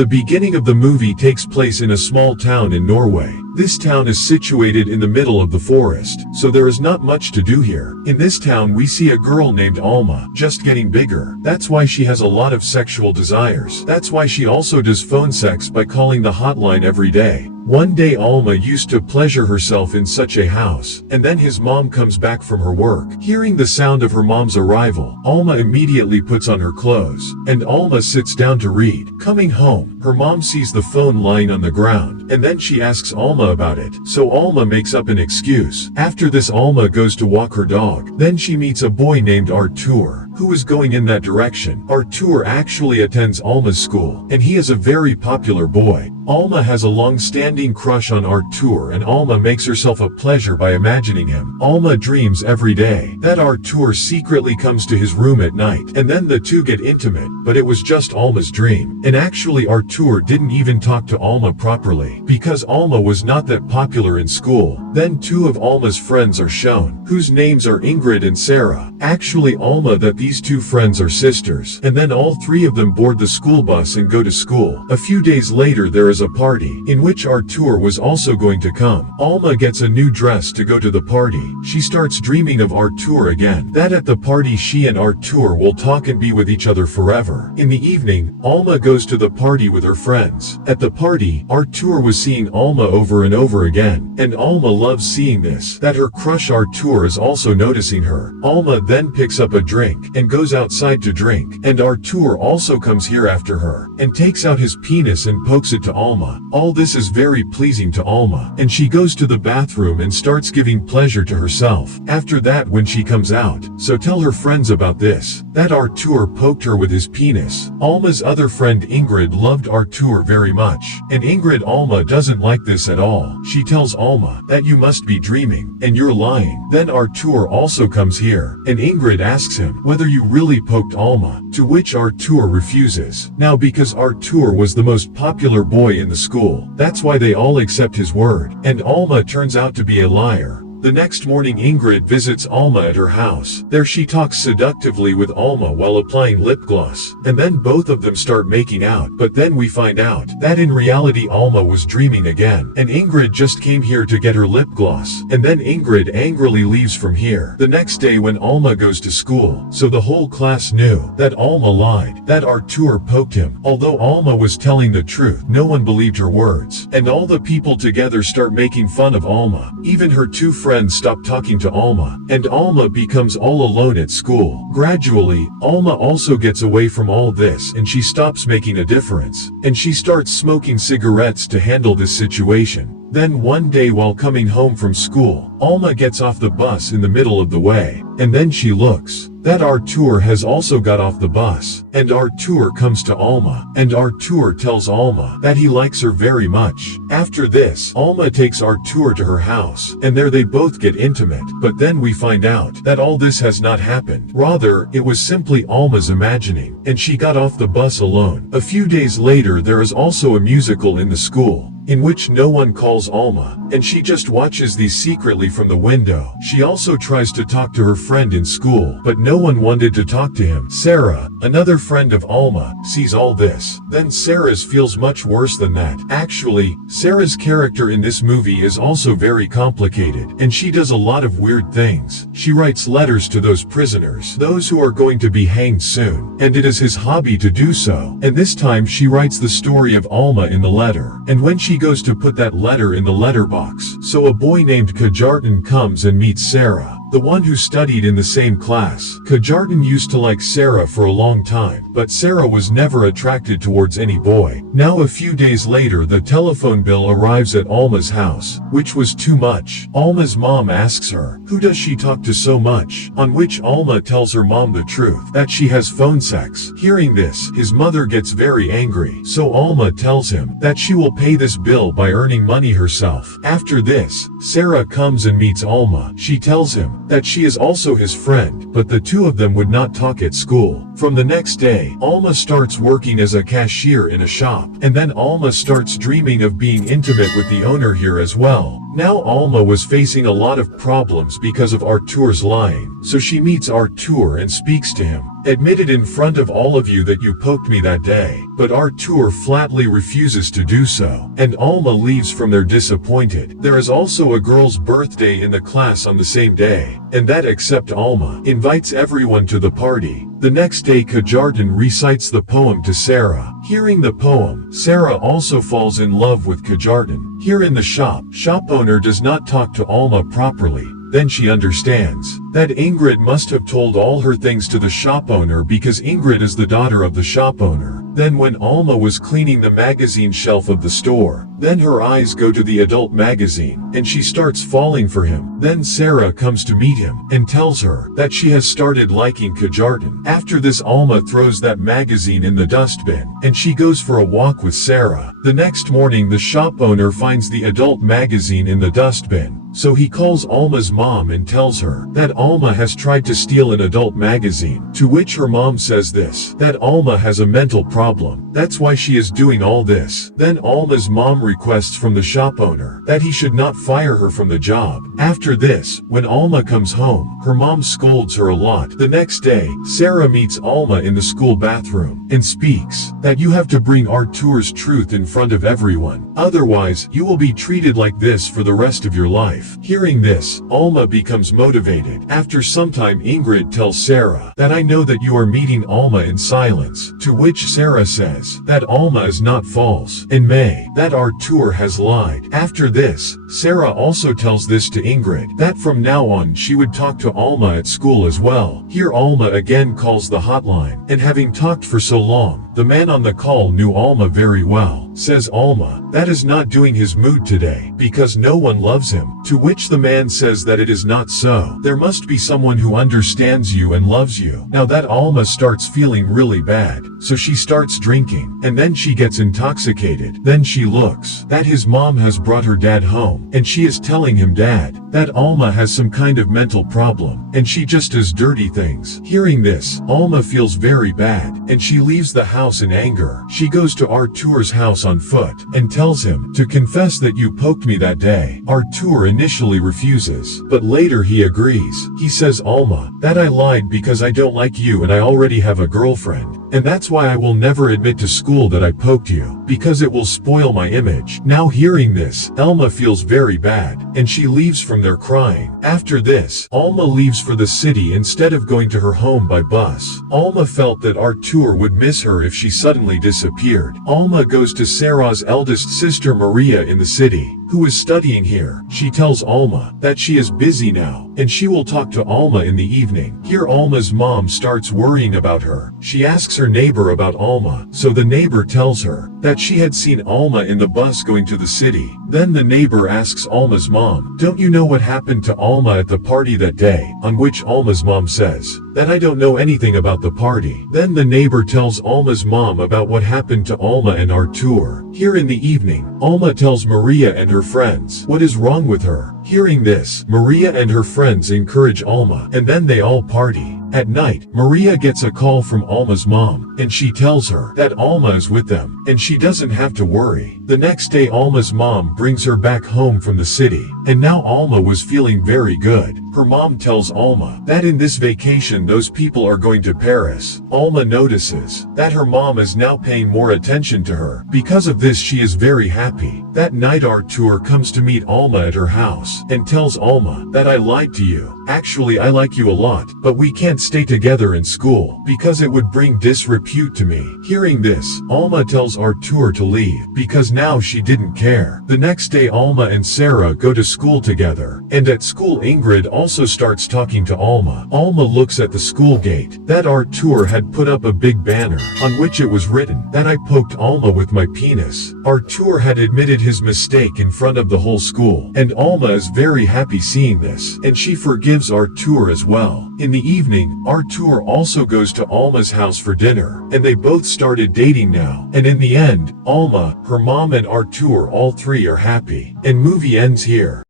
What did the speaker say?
The beginning of the movie takes place in a small town in Norway. This town is situated in the middle of the forest, so there is not much to do here. In this town we see a girl named Alma, just getting bigger. That's why she has a lot of sexual desires. That's why she also does phone sex by calling the hotline every day. One day Alma used to pleasure herself in such a house, and then his mom comes back from her work. Hearing the sound of her mom's arrival, Alma immediately puts on her clothes, and Alma sits down to read. Coming home, her mom sees the phone lying on the ground, and then she asks Alma about it, so Alma makes up an excuse. After this Alma goes to walk her dog. Then she meets a boy named Artur, who is going in that direction. Artur actually attends Alma's school, and he is a very popular boy. Alma has a long-standing crush on Artur, and Alma makes herself a pleasure by imagining him. Alma dreams every day that Artur secretly comes to his room at night, and then the two get intimate, but it was just Alma's dream. And actually Artur didn't even talk to Alma properly, because Alma was not that popular in school. Then two of Alma's friends are shown, whose names are Ingrid and Sarah. Actually Alma that these two friends are sisters, and then all three of them board the school bus and go to school. A few days later there is a party, in which Artur was also going to come. Alma gets a new dress to go to the party. She starts dreaming of Artur again, that at the party she and Artur will talk and be with each other forever. In the evening, Alma goes to the party with her friends. At the party, Artur was seeing Alma over and over again, and Alma loves seeing this, that her crush Artur is also noticing her. Alma then picks up a drink, and goes outside to drink, and Artur also comes here after her, and takes out his penis and pokes it to Alma. All this is very pleasing to Alma, and she goes to the bathroom and starts giving pleasure to herself. After that when she comes out, so tell her friends about this, that Artur poked her with his penis. Alma's other friend Ingrid loved Artur very much, and Ingrid Alma doesn't like this at all. She tells Alma that you must be dreaming, and you're lying. Then Artur also comes here, and Ingrid asks him whether you really poked Alma, to which Artur refuses. Now because Artur was the most popular boy in the school, that's why they all accept his word, and Alma turns out to be a liar. The next morning Ingrid visits Alma at her house. There she talks seductively with Alma while applying lip gloss, and then both of them start making out. But then we find out that in reality Alma was dreaming again, and Ingrid just came here to get her lip gloss, and then Ingrid angrily leaves from here. The next day when Alma goes to school, so the whole class knew that Alma lied, that Artur poked him. Although Alma was telling the truth, no one believed her words, and all the people together start making fun of Alma. Even her two friends stop talking to Alma, and Alma becomes all alone at school. Gradually, Alma also gets away from all this, and she stops making a difference, and she starts smoking cigarettes to handle this situation. Then one day while coming home from school, Alma gets off the bus in the middle of the way, and then she looks that Artur has also got off the bus, and Artur comes to Alma, and Artur tells Alma that he likes her very much. After this, Alma takes Artur to her house, and there they both get intimate, but then we find out that all this has not happened. Rather, it was simply Alma's imagining, and she got off the bus alone. A few days later there is also a musical in the school, in which no one calls Alma, and she just watches these secretly from the window. She also tries to talk to her friend in school, but no one wanted to talk to him. Sarah, another friend of Alma, sees all this. Then Sarah's feels much worse than that. Actually, Sarah's character in this movie is also very complicated, and she does a lot of weird things. She writes letters to those prisoners, those who are going to be hanged soon, and it is his hobby to do so. And this time she writes the story of Alma in the letter, and when she goes to put that letter in the letterbox, so a boy named Kajartan comes and meets Sarah, the one who studied in the same class. Kajartan used to like Sarah for a long time, but Sarah was never attracted towards any boy. Now a few days later the telephone bill arrives at Alma's house, which was too much. Alma's mom asks her, who does she talk to so much? On which Alma tells her mom the truth, that she has phone sex. Hearing this, his mother gets very angry, so Alma tells him that she will pay this bill by earning money herself. After this, Sarah comes and meets Alma. She tells him that she is also his friend, but the two of them would not talk at school. From the next day, Alma starts working as a cashier in a shop, and then Alma starts dreaming of being intimate with the owner here as well. Now Alma was facing a lot of problems because of Artur's lying, so she meets Artur and speaks to him. admitted in front of all of you that you poked me that day, but Artur flatly refuses to do so, and Alma leaves from there disappointed. There is also a girl's birthday in the class on the same day, and that except Alma invites everyone to the party. The next day Kajardan recites the poem to Sarah. Hearing the poem, Sarah also falls in love with Kajardan. Here in the shop owner does not talk to Alma properly. Then she understands that Ingrid must have told all her things to the shop owner because Ingrid is the daughter of the shop owner. Then when Alma was cleaning the magazine shelf of the store, then her eyes go to the adult magazine, and she starts falling for him. Then Sarah comes to meet him, and tells her that she has started liking Kajardan. After this Alma throws that magazine in the dustbin, and she goes for a walk with Sarah. The next morning the shop owner finds the adult magazine in the dustbin. So he calls Alma's mom and tells her that Alma has tried to steal an adult magazine, to which her mom says that Alma has a mental problem. That's why she is doing all this. Then Alma's mom requests from the shop owner that he should not fire her from the job. After this, when Alma comes home, her mom scolds her a lot. The next day, Sarah meets Alma in the school bathroom and speaks that you have to bring Artur's truth in front of everyone. Otherwise, you will be treated like this for the rest of your life. Hearing this, Alma becomes motivated. After some time Ingrid tells Sarah that I know that you are meeting Alma in silence, to which Sarah says that Alma is not false, and that Artur has lied. After this, Sarah also tells this to Ingrid, that from now on she would talk to Alma at school as well. Here Alma again calls the hotline, and having talked for so long, the man on the call knew Alma very well. Says Alma, that is not doing his mood today, because no one loves him. To which the man says that it is not so. There must be someone who understands you and loves you. Now that Alma starts feeling really bad, so she starts drinking, and then she gets intoxicated. Then she looks that his mom has brought her dad home, and she is telling him that Alma has some kind of mental problem, and she just does dirty things. Hearing this, Alma feels very bad, and she leaves the house in anger. She goes to Artur's house on foot, and tells him to confess that you poked me that day. Artur initially refuses, but later he agrees. He says, Alma, that I lied because I don't like you and I already have a girlfriend. And that's why I will never admit to school that I poked you, because it will spoil my image. Now hearing this, Alma feels very bad, and she leaves from there crying. After this, Alma leaves for the city instead of going to her home by bus. Alma felt that Artur would miss her if she suddenly disappeared. Alma goes to Sarah's eldest sister Maria in the city, who is studying here. She tells Alma that she is busy now, and she will talk to Alma in the evening. Here Alma's mom starts worrying about her. She asks her neighbor about Alma, so the neighbor tells her that she had seen Alma in the bus going to the city. Then the neighbor asks Alma's mom, don't you know what happened to Alma at the party that day? On which Alma's mom says that I don't know anything about the party. Then the neighbor tells Alma's mom about what happened to Alma and Artur. Here in the evening, Alma tells Maria and her friends what is wrong with her. Hearing this, Maria and her friends encourage Alma, and then they all party. At night, Maria gets a call from Alma's mom, and she tells her that Alma is with them, and she doesn't have to worry. The next day Alma's mom brings her back home from the city, and now Alma was feeling very good. Her mom tells Alma that in this vacation those people are going to Paris. Alma notices that her mom is now paying more attention to her. Because of this she is very happy. That night Artur comes to meet Alma at her house, and tells Alma that I lied to you. Actually I like you a lot, but we can't stay together in school, because it would bring disrepute to me. Hearing this, Alma tells Artur to leave, because now she didn't care. The next day Alma and Sarah go to school together, and at school Ingrid also starts talking to Alma. Alma looks at the school gate. That Artur had put up a big banner, on which it was written that I poked Alma with my penis. Artur had admitted his mistake in front of the whole school, and Alma is very happy seeing this, and she forgives Artur as well. In the evening, Artur also goes to Alma's house for dinner, and they both started dating now. And in the end, Alma, her mom and Artur all three are happy. And movie ends here.